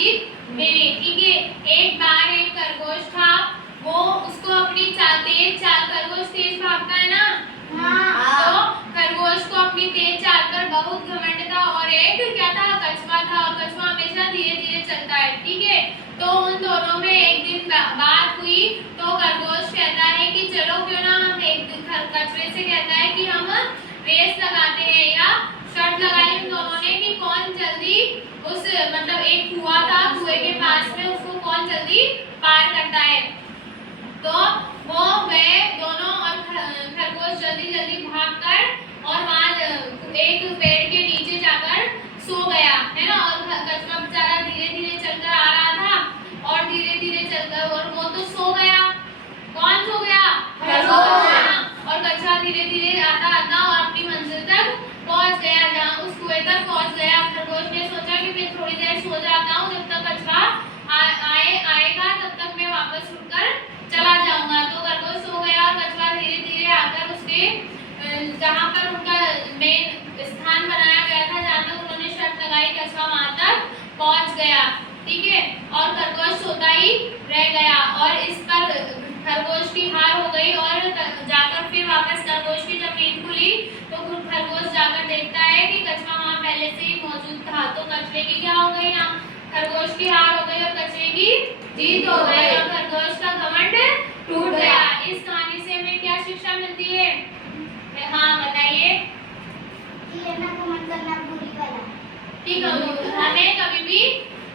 जीत मेरी। ठीक है, एक बार एक खरगोश था, वो उसको अपनी तेज चाल, खरगोश तेज भागता है ना, तो खरगोश को अपनी तेज चाल पर बहुत घमंड था। और एक क्या था, कछुआ था, और कछुआ हमेशा धीरे धीरे चलता है। ठीक है, तो उन दोनों में एक दिन बात हुई, तो खरगोश कहता है कि चलो क्यों ना हम एक दिन, कछुए से कहता है कि हम रेस लगाते हैं, या शर्त लगाई उन दोनों ने कि कौन जल्दी उस, मतलब एक कुआं था, कुएं के पास में उसको कौन जल्दी पार करता है। तो वो गए दोनों, और खरगोश जल्दी जल्दी भागकर और वहां एक पेड़ के नीचे जाकर सो गया, है ना। और कछुआ बेचारा धीरे धीरे चलकर आ रहा था, और धीरे धीरे चलकर, और वो तो सो गया। कौन सो गया? खरगोश। और कछुआ धीरे धीरे आता आता और अपनी मंजिल तक पहुंच गया, जहाँ उस कुएं तक पहुंच गया। खरगोश ने सोचा कि मैं थोड़ी देर सो जाता हूँ, जब तक कछुआ आएगा तब तक मैं वापस उठकर चला जाऊंगा। तो खरगोश सो गया, और कछुआ धीरे धीरे आकर उसके जहाँ पर उनका मेन स्थान बनाया गया था, जहाँ तक उन्होंने शर्त लगाई, कछुआ वहां तक पहुंच गया। ठीक है, और खरगोश सोता ही रह गया, और इस पर खरगोश की हार हो गई। और जाकर फिर वापस खरगोश की जब नींद खुली, तो खरगोश जाकर देखता है कि कछुआ वहां पहले से ही मौजूद था। तो कछुए की क्या हो गई यहाँ, खरगोश की हार हो गई और कछुए की जीत हो गई, और खरगोश का घमंड टूट गया। इस कहानी से हमें क्या शिक्षा मिलती है? हाँ बताइए। ठीक है, हमें कभी भी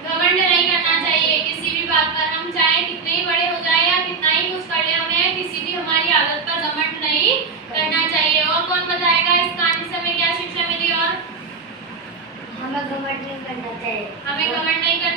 घमंड नहीं करना चाहिए किसी भी बात पर। हम चाहे कितने ही बड़े हो जाए या कितना ही कुछ कर ले, हमें किसी भी हमारी आदत पर घमंड नहीं करना चाहिए। और कौन बताएगा इस कहानी से हमें क्या शिक्षा मिली? और हमें घमंड नहीं करना चाहिए। हमें घमंड नहीं करना